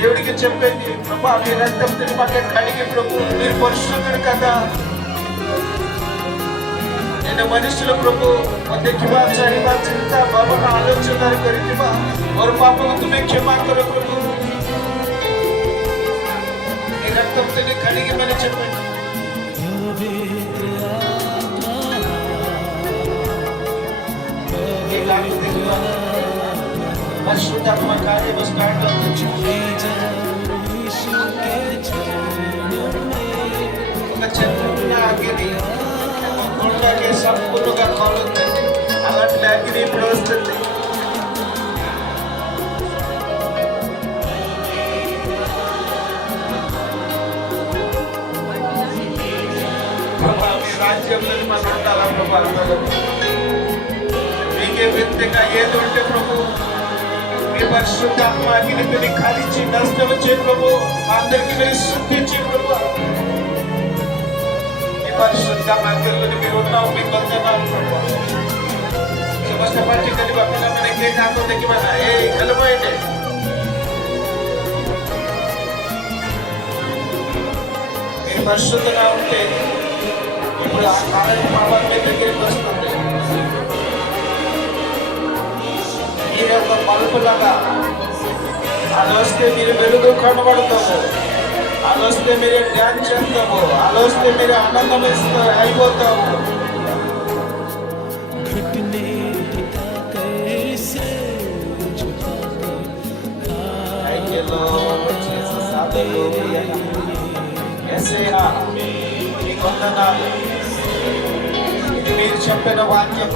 దేవుడికి చెప్పండి, ప్రభా మీ రక్తంతో మాకు కడిగి ప్రభు మీరు పరిశుద్ధుడు కదా. నేను మనుషుల ప్రభు मध्य क्षमा चाहिए चिंता बाबा का आलोचना करी क्षमा और पापों को तुम्हें क्षमा करो प्रभु. ये रक्तम से खड़ी के मैंने చెప్పండి. ये लागू देखो పరిశుద్ధాత్మ కార్యము స్టార్ట్ అవుతుంది. ఒక చెట్టున అగ్ని కొండకి సంపూర్ణంగా కాలుతుంది, అలాంటి అగ్ని ఇప్పుడు వస్తుంది. ప్రభా మీ రాజ్యంలో మనం ఉండాలా ప్రభా, మీకే వ్యక్తిగా ఏది ఉంటే ప్రభు మీ పరిశుద్ధాత్మ అగ్నిని కాల్చి నష్టం చే ప్రభు, అందరికీ మీరు శుద్ధించి ప్రభు. మీ పరిశుద్ధ మందిరంలో మీరు ఉన్నావు, మీకు వందనాలు ప్రభు. సమస్త పార్టీ కలిపి అక్కడ కే కాకు దగ్గర ఏ కలబోయండి. మీ పరిశుద్ధంగా ఉంటే ఇప్పుడు ఆ కాలం పాపం మీ దగ్గరికి వస్తుంది. మీరు ఒక మలుపులాగా ఆలోస్తే మీరు వెలుగు కనబడతాము, ఆలోస్తే మీరు డ్యాన్స్ చేస్తాము, ఆలోస్తే మీరు ఆనందం అయిపోతాము. ఇది మీరు చెప్పిన వాక్యం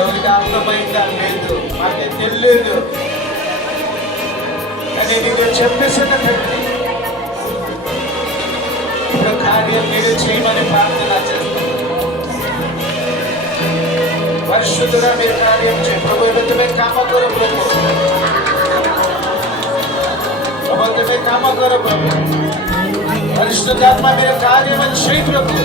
ఎవరికి అర్థమైందా లేదు, మాకే తెలియదు, కానీ నీకు చెప్పేసిన తండ్రి ఇప్పుడు కార్యం మీరు చేయమని ప్రార్థన చేస్తున్నాను. పరిశుద్ధుడా మీరు కార్యం చేయ ప్రభు. तुम्हें काम करो प्रभु, प्रभु तुम्हें काम करो प्रभु. परिशुद्धात्मा मेरे कार्य में చేయి प्रभु.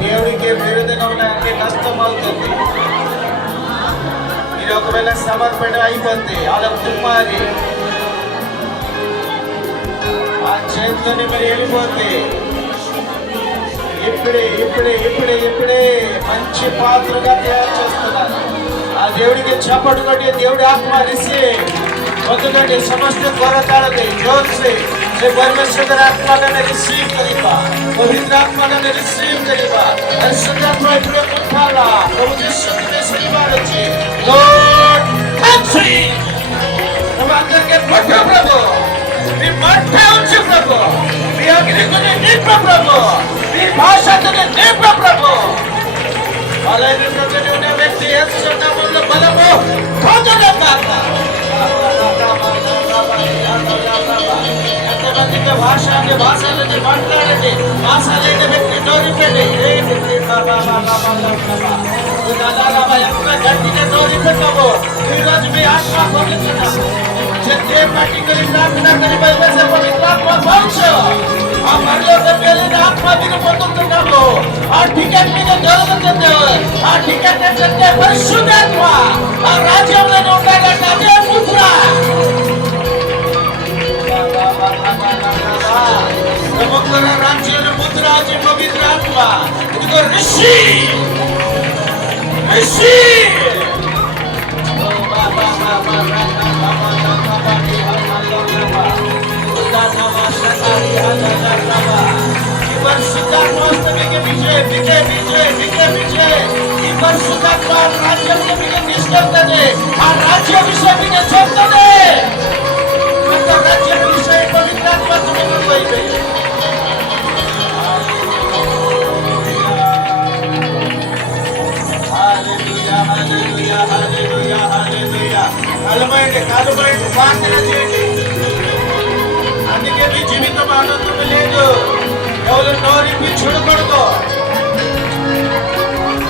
దేవుడికి విరుద్ధంగా ఉన్నాయంటే కష్టం అవుతుంది. మీరు ఒకవేళ సమర్పణ అయిపోతే అలా తుమ్మాలి ఆ చేతిలోని మీరు వెళ్ళిపోతే ఇప్పుడే ఇప్పుడే ఇప్పుడే ఇప్పుడే మంచి పాత్రగా తయారు చేస్తున్నారు. ఆ దేవుడికి చప్పట్లు కొట్టి దేవుడి ఆత్మ రిసి పొందుకండి. समस्त కొరతాడది जोर से परमेश्वर आत्मा का रिसीव करेगा, पवित्र आत्मा का रिसीव करेगा. परिशुद्ध आत्मा इतना उठाला प्रभु यीशु के सेवार ची लॉर्ड टच हम अंदर के मठा प्रभु, मी मठा उच्च प्रभु, मी अग्नि को निप प्रभु, मी भाषा को निप प्रभु. అలాగే ప్రజలు ఉన్న వ్యక్తి యేసు నామములో బలము పొందగలరా. ఎంతమందికి భాషలకి మాట్లాడండి, భాషలేని వ్యక్తి నోరిపెట్టి ఎంత గట్టిగా నోరిపెట్టము. ఈరోజు మీ ఆత్మ పొందుతున్నాము. చెత్తే పట్టికలు ప్రార్థన కరి బయలుసే పవిత్రాత్మ పౌరుషు ఆ పరలోకం వెళ్ళిన ఆత్మ మీరు పొందుతున్నాము. ఆ టికెట్ మీద దొరుకుతుంది. ఆ టికెట్ చెప్తే పరిశుద్ధాత్మ ఆ రాజ్యంలో ఉంటాడంట. అదే ముద్ర సమగ్ర రాజ్యంలో ముద్ర పవిత్ర ఆత్మ. ఇదిగో రిషి రిషి ఆ రాజ్య విషయం మీకు చెప్తుంది. రాజ్య విషయ పవిత్రాత్మ ప్రార్థన చేయండి. అందుకే మీ జీవితం ఆనందం లేదు. ఎవరు నోరిపి చూడకూడదు,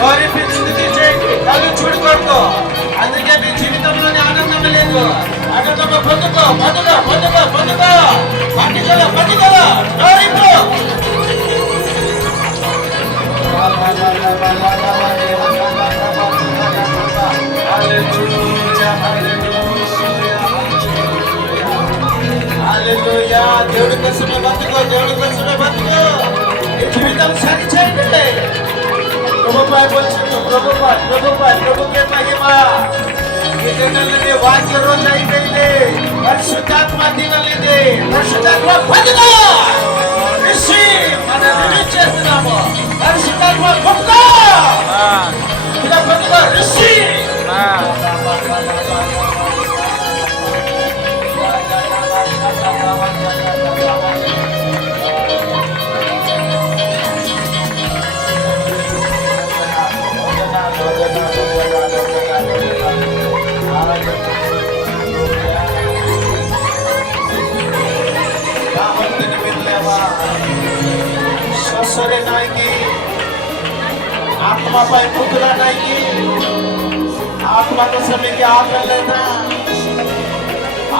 నోరిపి స్థితి చేయండి, కళ్ళు చూడకూడదు. అందుకే మీ జీవితంలోనే ఆనందం లేదు. ఆనందం పొందుకో పొందుకో పొందుకో. హల్లెలూయా. దేవుడి కోసమే బతుకు, దేవుడి కోసమే బతుకు. ఈ జీవితం సరిచేయండి. ప్రభుపై వచ్చింది, ప్రభుకే మహిమ. ఈ దినాలని వాక్య రోజు అయిపోయింది. పరిశుద్ధాత్మ దినాలిది. పరిశుద్ధాత్మ బతుకు మనం రిలీజ్ చేస్తున్నాము. పరిశుద్ధాత్మ బతుకు ఇలా బతుకు రిషి. శ్వాసరే నాయకి ఆత్మపై పుట్టురా నాయకి. ఆత్మ కోసం మీకు ఆకలి లేదా?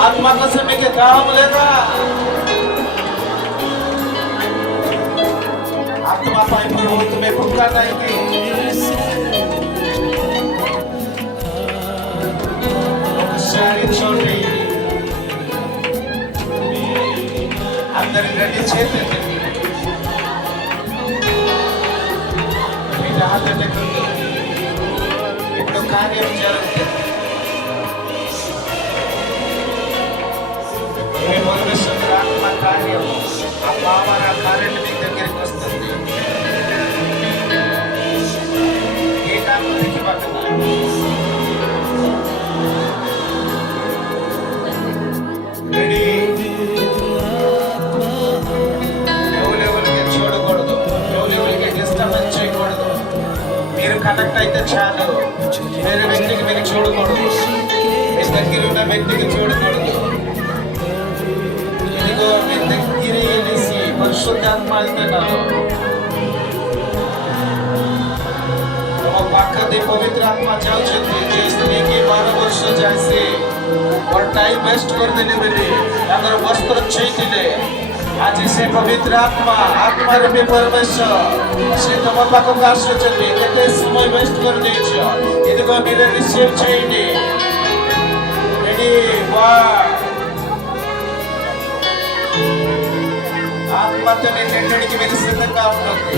ఆత్మ కోసం మీకు దాహం లేదా? ఆత్మపై పుట్టుమే పుట్టురా నాయకి. ఒకసారి చూడండి, అందరి గడ్డి చేతండి. ఇప్పుడు కార్యం జరుగుతుంది. మీ మొదలు ఆత్మ కార్యం, ఆ భావన కార్యం మీ దగ్గరికి వస్తుంది. ఏ నామకి పక్కన రెడీ. ఎవరెవరికి చూడకూడదు, ఎవరెవరికి డిస్టర్బెన్స్ చేయకూడదు. మీరు కనెక్ట్ అయితే చాలు. వేరే వ్యక్తికి మీరు చూడకూడదు. మీ దగ్గర ఉన్న వ్యక్తికి చూడకూడదు. ఇదిగో మీ దగ్గర అనేసి పరిశుద్ధాత్మ అంటున్నాను. पाखा पवित्र आत्मा चाहते जिसने के 12 वर्ष जैसे और टाइम वेस्ट कर देने मिली अगर वस्त्र चाहिए आज से पवित्र आत्मा आत्मा रूपी परमेश्वर से तुम पाको काश चलते कितने समय वेस्ट कर दीजिए इधर मेरे रिसीव चाहिए रेडी वाह आत्मा तो ने नेटड़ी की मेरी सिद्ध काम करते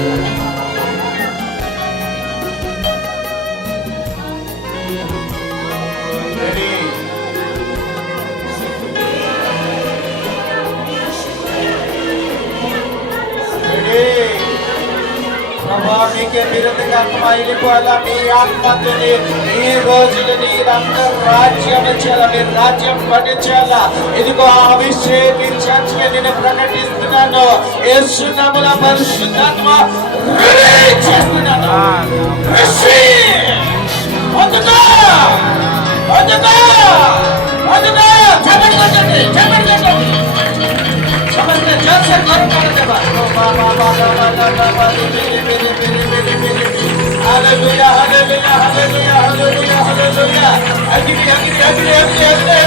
के विरुद्ध का कमाई वाला मेरी आत्मा तेरे ये रोज ने रंग राज्य में चला मेरे राज्य बने चला इनको अभिषेक की चर्च के दिन प्रकटिస్తున్నాను యేసు నామమున పరిశుద్ధాత్మ రిలీజ్ చేస్తున్నాను వదగా జబర్దస్త్ समझते जैसे कर करते बा hallelujah hallelujah hallelujah hallelujah hallelujah अग्नि अग्नि अग्नि अग्नि अग्नि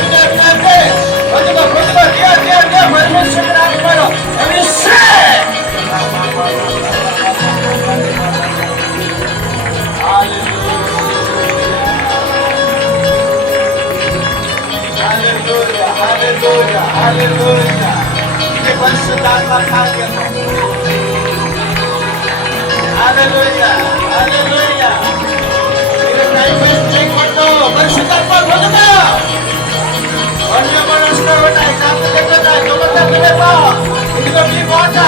वदगा दिया दिया दिया परमेश्वर का नाम करो अभिषेक हालेलुया हालेलुया हालेलुया परिशुद्धात्मा कार्य हालेलुया हालेलुया मेरे टाइम वेस्ट नहीं करना परिशुद्धात्मा बोलना और ये मनस्कर होना है काम करना है तो मतलब मेरे पास इनको भी पहुंचा